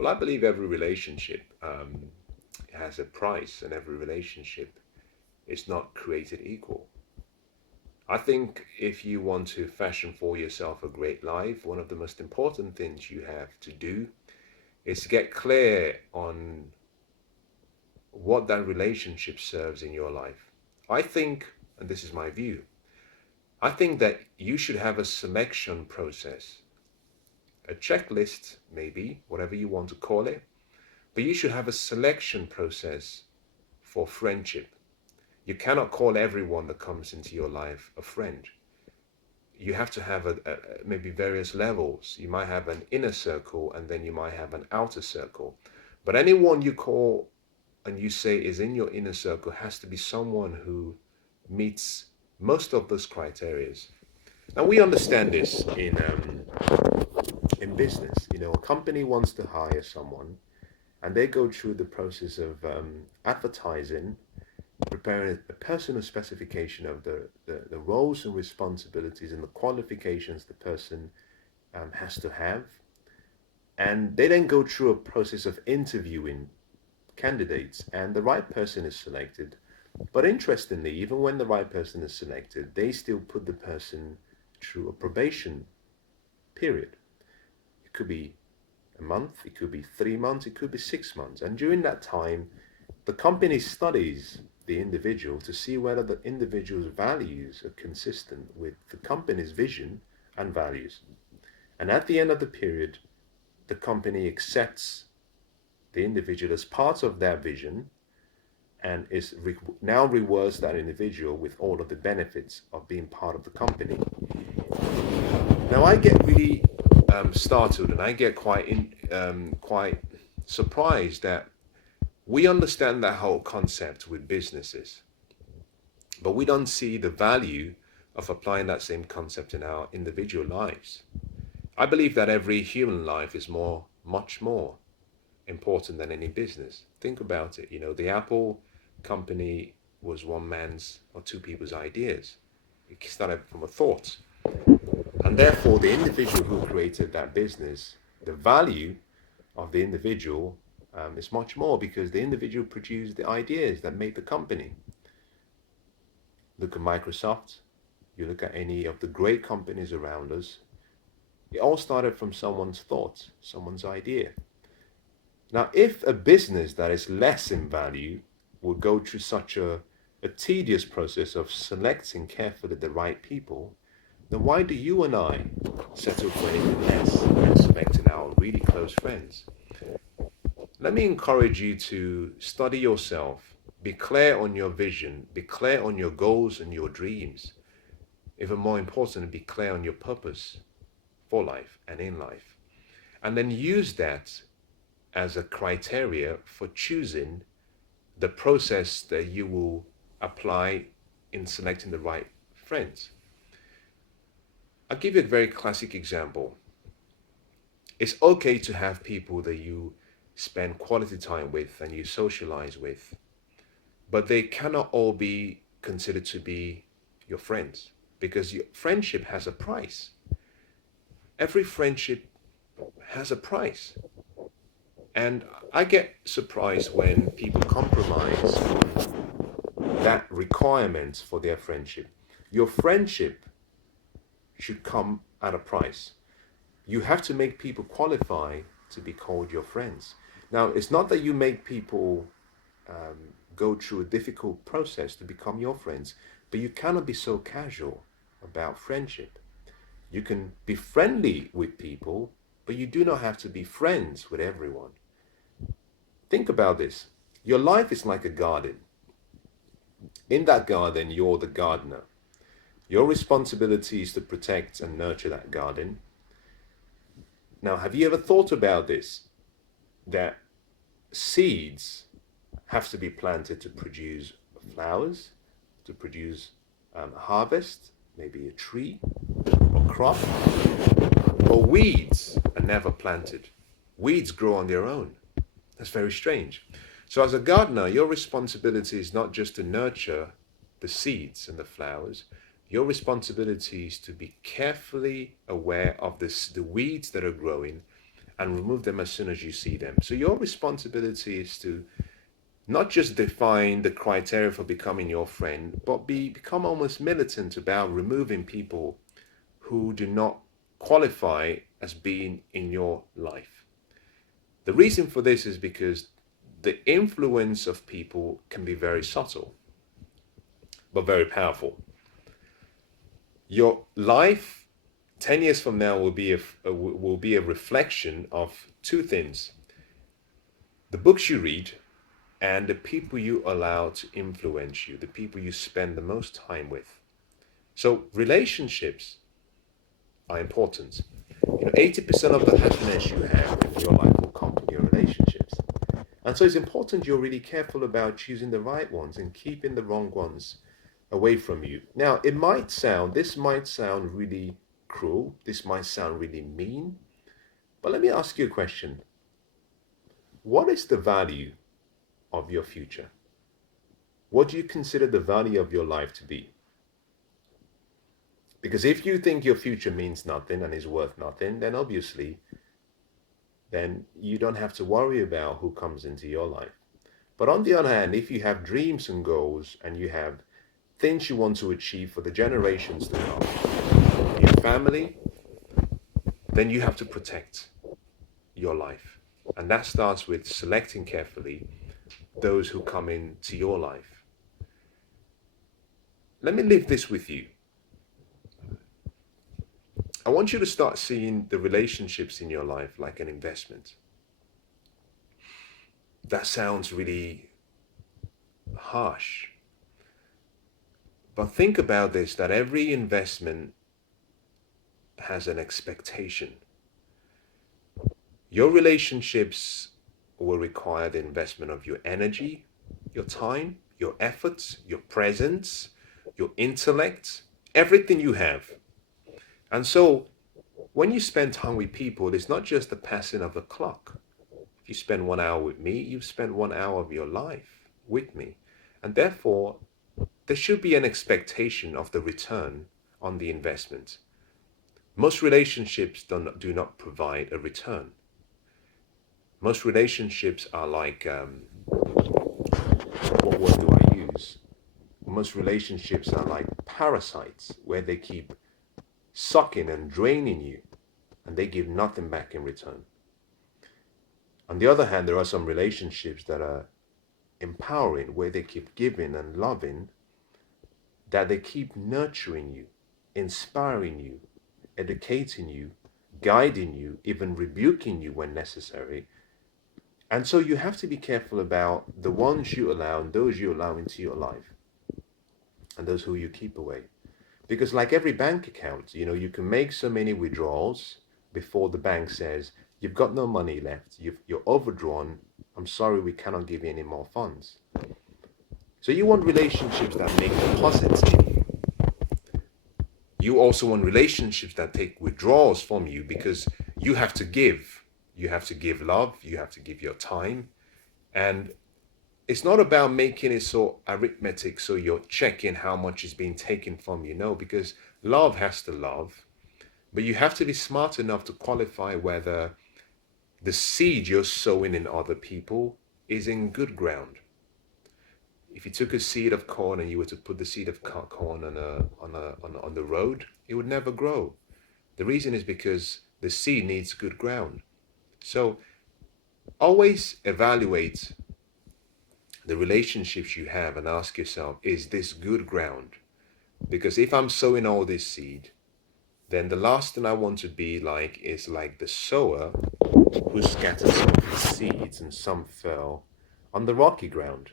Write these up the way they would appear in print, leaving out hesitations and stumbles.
Well, I believe every relationship has a price, and every relationship is not created equal. I think if you want to fashion for yourself a great life, one of the most important things you have to do is to get clear on what that relationship serves in your life. I think, and this is my view, I think that you should have a selection process, a checklist, maybe, whatever you want to call it, but you should have a selection process for friendship. You cannot call everyone that comes into your life a friend. You have to have maybe various levels. You might have an inner circle and then you might have an outer circle. But anyone you call and you say is in your inner circle has to be someone who meets most of those criterias. And we understand this in business. You know, a company wants to hire someone, and they go through the process of advertising, preparing a personal specification of the roles and responsibilities and the qualifications the person has to have. And they then go through a process of interviewing candidates, and the right person is selected. But interestingly, even when the right person is selected, they still put the person through a probation period. It could be a month, it could be 3 months, it could be 6 months. And during that time, the company studies the individual to see whether the individual's values are consistent with the company's vision and values. And at the end of the period, the company accepts the individual as part of their vision and now rewards that individual with all of the benefits of being part of the company. Now I get really startled, and I get quite surprised that we understand that whole concept with businesses, but we don't see the value of applying that same concept in our individual lives. I believe that every human life is much more important than any business. Think about it. You know, the Apple company was one man's or two people's ideas. It started from a thought. And therefore, the individual who created that business, the value of the individual is much more because the individual produced the ideas that made the company. Look at Microsoft, you look at any of the great companies around us, it all started from someone's thoughts, someone's idea. Now, if a business that is less in value would go through such a tedious process of selecting carefully the right people, then why do you and I settle for anything less and selecting our really close friends? Let me encourage you to study yourself, be clear on your vision, be clear on your goals and your dreams. Even more important, be clear on your purpose for life and in life. And then use that as a criteria for choosing the process that you will apply in selecting the right friends. I'll give you a very classic example. It's okay to have people that you spend quality time with and you socialize with, but they cannot all be considered to be your friends because your friendship has a price. Every friendship has a price. And I get surprised when people compromise on that requirement for their friendship. Your friendship should come at a price. You have to make people qualify to be called your friends. Now, it's not that you make people go through a difficult process to become your friends, but you cannot be so casual about friendship. You can be friendly with people, but you do not have to be friends with everyone. Think about this. Your life is like a garden. In that garden, you're the gardener. Your responsibility is to protect and nurture that garden. Now, have you ever thought about this? That seeds have to be planted to produce flowers, to produce harvest, maybe a tree or crop, or weeds are never planted. Weeds grow on their own. That's very strange. So, as a gardener, your responsibility is not just to nurture the seeds and the flowers. Your responsibility is to be carefully aware of the weeds that are growing and remove them as soon as you see them. So your responsibility is to not just define the criteria for becoming your friend, but become almost militant about removing people who do not qualify as being in your life. The reason for this is because the influence of people can be very subtle, but very powerful. Your life 10 years from now will be a reflection of two things: the books you read and the people you allow to influence you, the people you spend the most time with. So relationships are important. 80% of the happiness you have in your life will come from your relationships. And so it's important you're really careful about choosing the right ones and keeping the wrong ones away from you. Now, this might sound really cruel, this might sound really mean, but let me ask you a question. What is the value of your future? What do you consider the value of your life to be? Because if you think your future means nothing and is worth nothing, then obviously, then you don't have to worry about who comes into your life. But on the other hand, if you have dreams and goals and you have things you want to achieve for the generations to come, your family, then you have to protect your life. And that starts with selecting carefully those who come into your life. Let me leave this with you. I want you to start seeing the relationships in your life like an investment. That sounds really harsh. But think about this, that every investment has an expectation. Your relationships will require the investment of your energy, your time, your efforts, your presence, your intellect, everything you have. And so when you spend time with people, it's not just the passing of the clock. If you spend 1 hour with me, you've spent 1 hour of your life with me. And therefore, there should be an expectation of the return on the investment. Most relationships do not provide a return. Most relationships are like, what word do I use? Most relationships are like parasites, where they keep sucking and draining you, and they give nothing back in return. On the other hand, there are some relationships that are empowering, where they keep giving and loving, that they keep nurturing you, inspiring you, educating you, guiding you, even rebuking you when necessary. And so you have to be careful about the ones you allow and those you allow into your life, and those who you keep away. Because like every bank account, you can make so many withdrawals before the bank says, you've got no money left, you're overdrawn, I'm sorry, we cannot give you any more funds. So you want relationships that make deposits in you. You also want relationships that take withdrawals from you, because you have to give. You have to give love, you have to give your time. And it's not about making it so arithmetic, so you're checking how much is being taken from you. No, because love has to love. But you have to be smart enough to qualify whether the seed you're sowing in other people is in good ground. If you took a seed of corn and you were to put the seed of corn on the road, it would never grow. The reason is because the seed needs good ground. So always evaluate the relationships you have and ask yourself, is this good ground? Because if I'm sowing all this seed, then the last thing I want to be like is like the sower who scattered some of his seeds, and some fell on the rocky ground.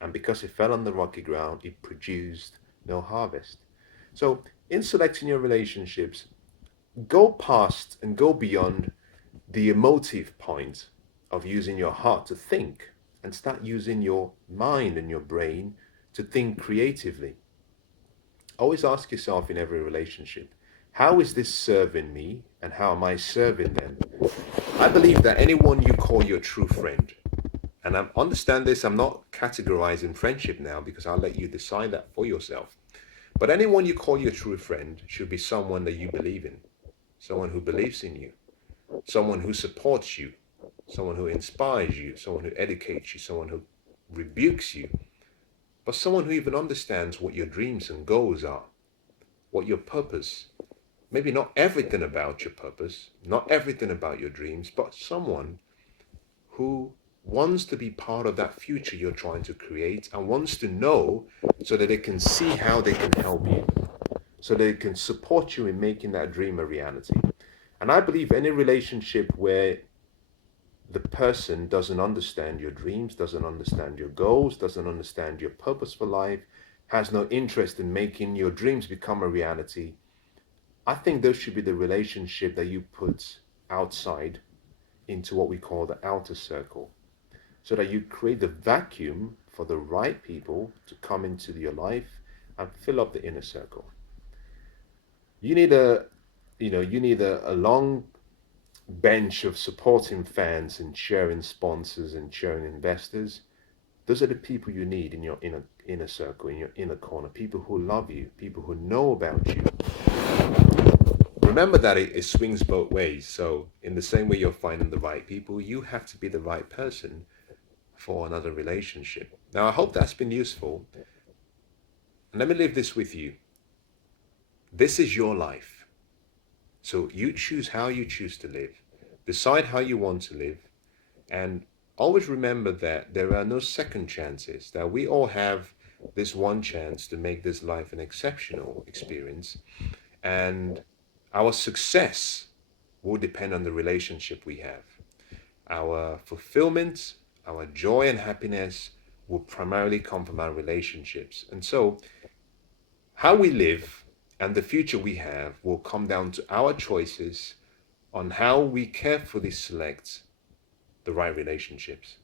And because it fell on the rocky ground, it produced no harvest. So in selecting your relationships, go past and go beyond the emotive point of using your heart to think, and start using your mind and your brain to think creatively. Always ask yourself in every relationship, how is this serving me, and how am I serving them? I believe that anyone you call your true friend, and I understand this, I'm not categorizing friendship now, because I'll let you decide that for yourself. But anyone you call your true friend should be someone that you believe in, someone who believes in you, someone who supports you, someone who inspires you, someone who educates you, someone who rebukes you, but someone who even understands what your dreams and goals are, what your purpose. Maybe not everything about your purpose, not everything about your dreams, but someone who wants to be part of that future you're trying to create and wants to know so that they can see how they can help you, so they can support you in making that dream a reality. And I believe any relationship where the person doesn't understand your dreams, doesn't understand your goals, doesn't understand your purpose for life, has no interest in making your dreams become a reality, I think those should be the relationship that you put outside into what we call the outer circle, so that you create the vacuum for the right people to come into your life and fill up the inner circle. You need a long bench of supporting fans and cheering sponsors and cheering investors. Those are the people you need in your inner circle, in your inner corner. People who love you, people who know about you. Remember that it swings both ways. So in the same way you're finding the right people, you have to be the right person for another relationship. Now I hope that's been useful. And let me leave this with you. This is your life. So you choose how you choose to live. Decide how you want to live. And always remember that there are no second chances, that we all have this one chance to make this life an exceptional experience. And our success will depend on the relationship we have. Our fulfillment, our joy and happiness will primarily come from our relationships. And so how we live and the future we have will come down to our choices on how we carefully select the right relationships.